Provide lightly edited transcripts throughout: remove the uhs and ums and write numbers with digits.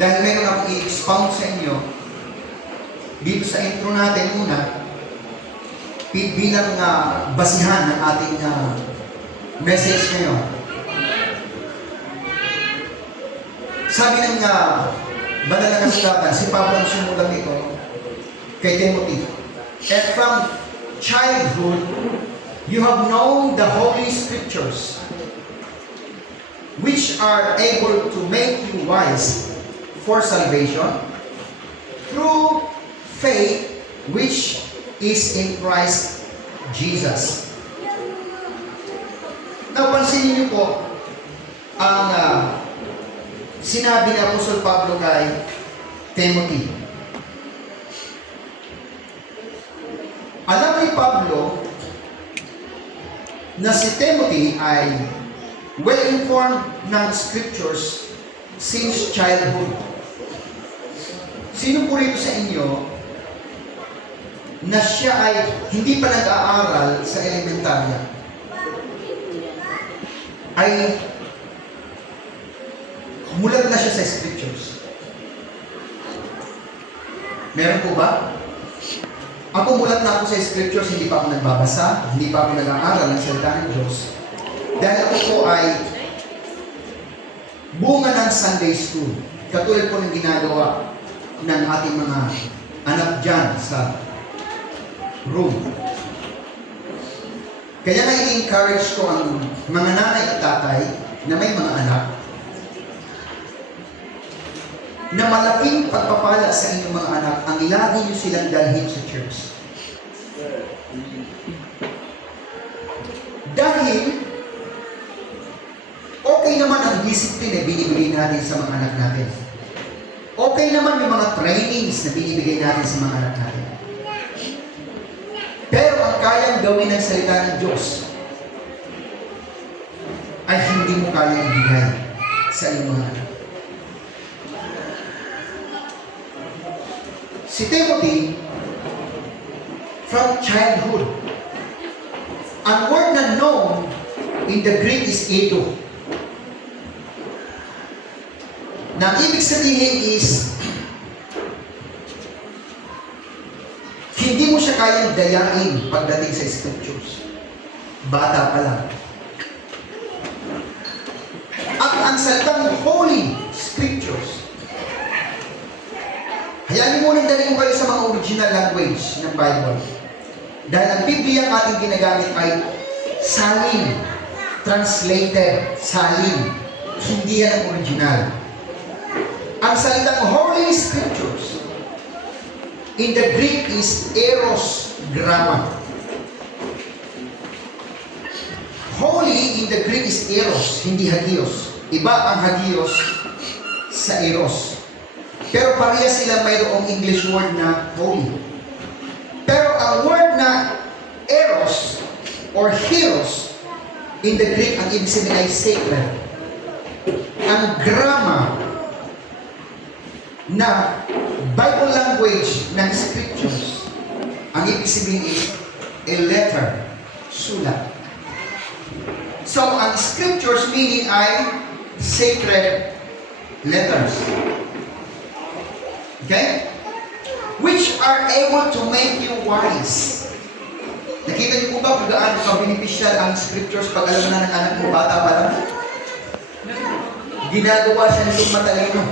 Dahil meron akong i-expound sa inyo, dito sa intro natin muna, bilang basihan ng ating message ngayon. Sabi ng banal na kasulatan, si Pablo ang sumulat nito kay Timothy. And from childhood, you have known the Holy Scriptures, which are able to make you wise for salvation through faith which is in Christ Jesus. Napansin niyo po ang sinabi ni Apostol Pablo kay Timothy. Alam ni Pablo na si Timothy ay well-informed ng scriptures since childhood. Sino po rito sa inyo na siya ay hindi pa nag-aaral sa elementarya? Ay mulat na siya sa scriptures. Meron po ba? Ako mulat na ako sa scriptures, hindi pa ako nagbabasa, hindi pa ako nag-aaral ng salita ng Diyos. Dahil ako po ay bunga ng Sunday School. Katulad po ng ginagawa ng ating mga anak dyan sa room. Kaya nga i-encourage ko ang mga nanay at tatay na may mga anak na malaking pagpapala sa inyong mga anak ang lagi nyo silang dalhin sa church. Dahil okay naman ang discipline na binibigay natin sa mga anak natin. Okay naman yung mga trainings na binibigay natin sa mga anak natin. Pero ang kayang gawin ng salita ng Diyos ay hindi mo kayang ibigay sa iyong mga anak. Si Timothy, from childhood, ang word na known in the Greek is edo. Na ibig sabihin is, hindi mo siya kayang dayain pagdating sa scriptures. Bata pa lang. At ang salitang Holy Scriptures, hayaan niyo muna dalhin kayo sa mga original language ng Bible. Dahil ang Biblia ang ating ginagamit ay salin, translated, salin. Hindi yan ang original. Ang salitang Holy Scriptures in the Greek is eros gramma. Holy in the Greek is eros, hindi hagios. Iba ang hagios sa eros. Pero pareha sila mayroong English word na holy. Pero ang word na eros or hieros in the Greek, ang ibig sabihin ay sacred. Ang grammar na Bible language ng scriptures, ang ibig sabihin is a letter, sulat. So, ang scriptures meaning ay sacred letters. Okay? Which are able to make you wise. Nakita niyo po ba kung gaano ka-beneficial ang scriptures pag alam na ng anak mo bata pa lang? Ginagawa siya nitong matalino.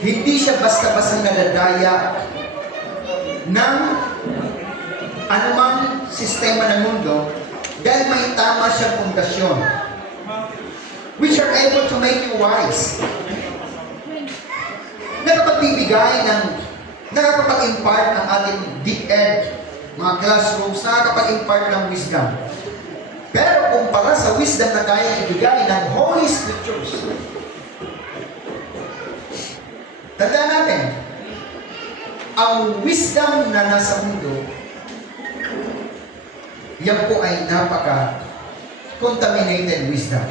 Hindi siya basta-basta nadadaya ng anumang sistema ng mundo dahil may tama siyang pundasyon. Which are able to make you wise. Nakakapag-impart ng ating DepEd, mga classrooms, nakakapag-impart ng wisdom. Pero kumpara sa wisdom na kaya ibigay ng Holy Scriptures, tandaan natin, ang wisdom na nasa mundo, yan po ay napaka-contaminated wisdom.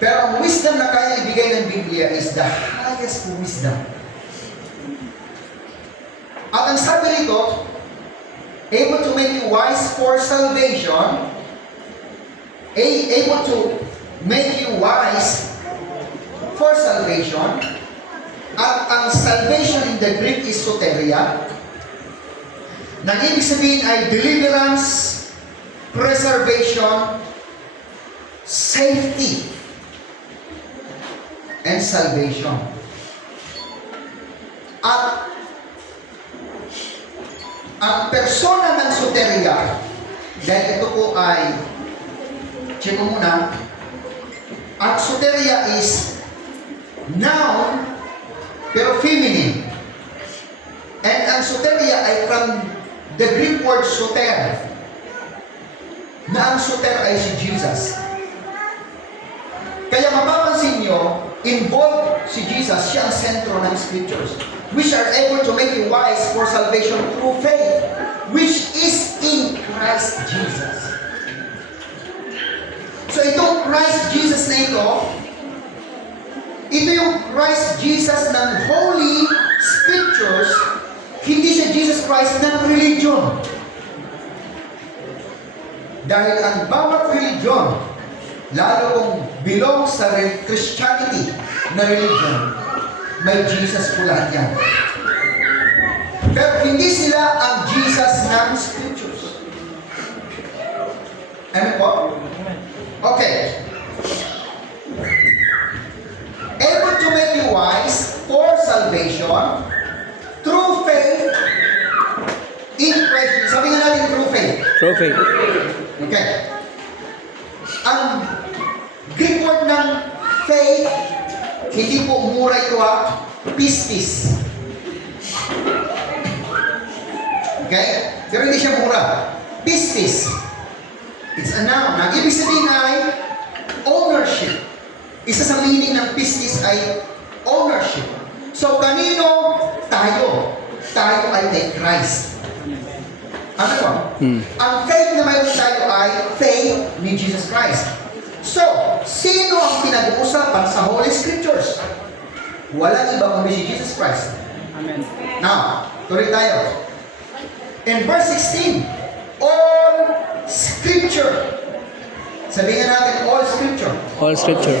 Pero ang wisdom na kaya ibigay ng Biblia is the highest wisdom. At ang sabi nito, able to make you wise for salvation, able to make you wise for salvation. At ang salvation in the Greek is soteria. Nang ibig sabihin ay deliverance, preservation, safety, and salvation. At ang persona ng soteria, dahil ito po ay, check mo muna, ang soteria is noun, pero feminine. And ang soteria ay from the Greek word soter, na ang soter ay si Jesus. Kaya mapapansin nyo, involved si Jesus, siya ang sentro ng scriptures, which are able to make you wise for salvation through faith, which is in Christ Jesus. So itong Christ Jesus na ito yung Christ Jesus ng Holy Scriptures, hindi siya Jesus Christ ng religion. Dahil ang bawat religion, lalo kung belong sa Christianity na religion, may Jesus po lahat yan. Pero hindi sila ang Jesus ng Scriptures. Ano po? Okay. Able to make you wise for salvation through faith in Christ. Sabi nga natin through faith. Through faith. Okay. Ang Greek word ng faith, hindi po mura ito pistis. Okay? Pero hindi siya mura. Pistis. It's a noun. Ang ibig sabihin ay ownership. Isa sa meaning ng pistis ay ownership. So, kanino tayo? Tayo ay kay Christ. Ano po? Ang faith na mayroon tayo ay faith ni Jesus Christ. So, sino ang pinag-uusapan sa Holy Scriptures? Walang iba kundi si Jesus Christ. Amen. Now, tuloy tayo. In verse 16, all Scripture. Sabihin natin, all Scripture. All Scripture.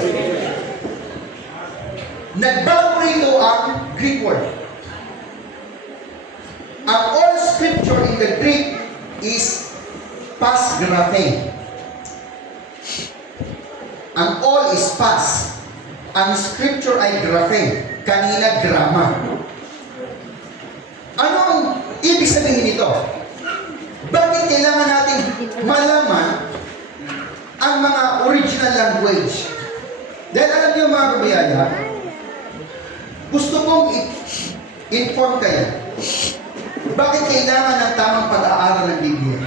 Nagbago rito ang Greek word. Ang all Scripture in the Greek is pas graphe. Ang all is pas. Ang Scripture ay graphe. Kanina, grama. Ano ang ibig sabihin nito? Bakit kailangan natin malaman ang mga original language? Dahil alam niyo mga kabiyaya, gusto kong inform kayo. Bakit kailangan ng tamang pag-aaral ng Biblia?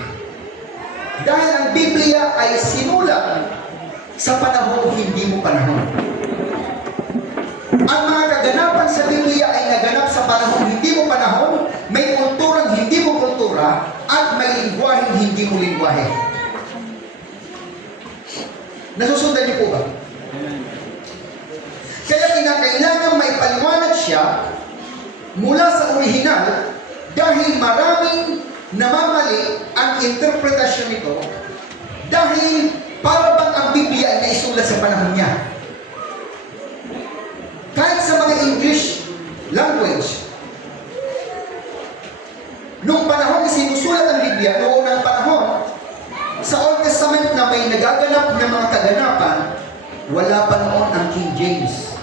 Dahil ang Biblia ay sinulat sa panahon hindi mo panahon. Ang mga kaganapan sa Biblia ay naganap sa panahon hindi mo panahon, may kulturang hindi mo kultura, at may lingwaheng hindi mo lingwahe. Nasusundan niyo po ba? Kaya kinakailangan may paliwanag siya mula sa orihinal dahil maraming namamali ang interpretasyon nito dahil para bang ang Biblia ay naisulat sa panahon niya. Kahit sa mga English language, nung panahon na sinusulat ang Biblia, noong unang panahon, sa Old Testament na may nagaganap na mga kaganapan, wala pa noon ang King James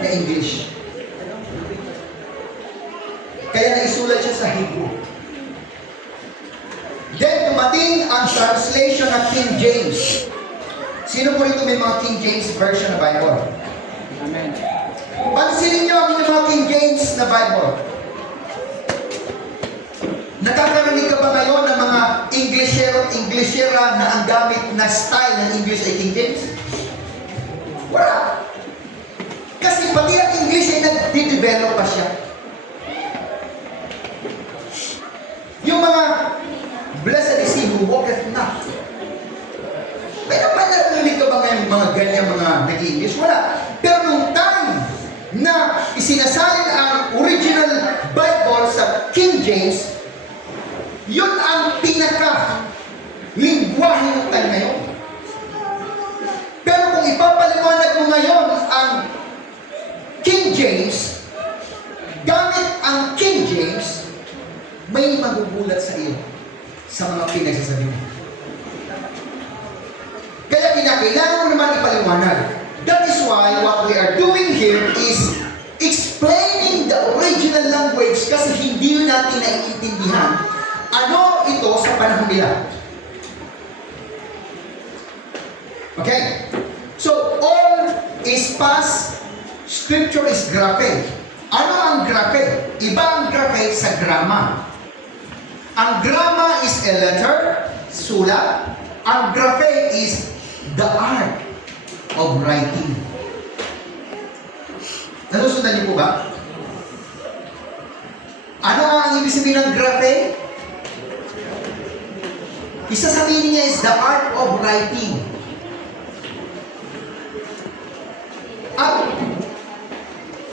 na English. Kaya naisulat siya sa Hebrew. Then dumating ang translation ng King James. Sino po rito may mga King James version na Bible? Amen. Pansinin niyo ang mga King James na Bible. Nakakarinig ka ba ngayon ng mga Englishero at Englishera na ang gamit na style ng English ay King James? Wala. Kasi pati ang English ay nag-develop pa siya. Yung mga blessed is he who walketh not. Pero may narinig ka ba ngayon mga ganyan mga nag-English? Wala. Pero nung time na isinasalin ang original Bible sa King James, yun ang pinaka-lingwahe ng time na yun. Pero kung ipapaliwanag mo ngayon ang King James, gamit ang King James, may magugulat sa iyo sa mga pinagsasabi mo. Kaya kinakailangan mo naman ipaliwanag. That is why what we are doing here is explaining the original language kasi hindi natin naiintindihan ano ito sa panahon nila. Okay? So, all is past, scripture is graphe. Ano ang graphe? Iba ang graphe sa grama. Ang grama is a letter, sulat. Ang graphe is the art of writing. Nalusundan niyo po ba? Ano ang ibig sabihin ng graphe? Isa sa meaning niya is the art of writing.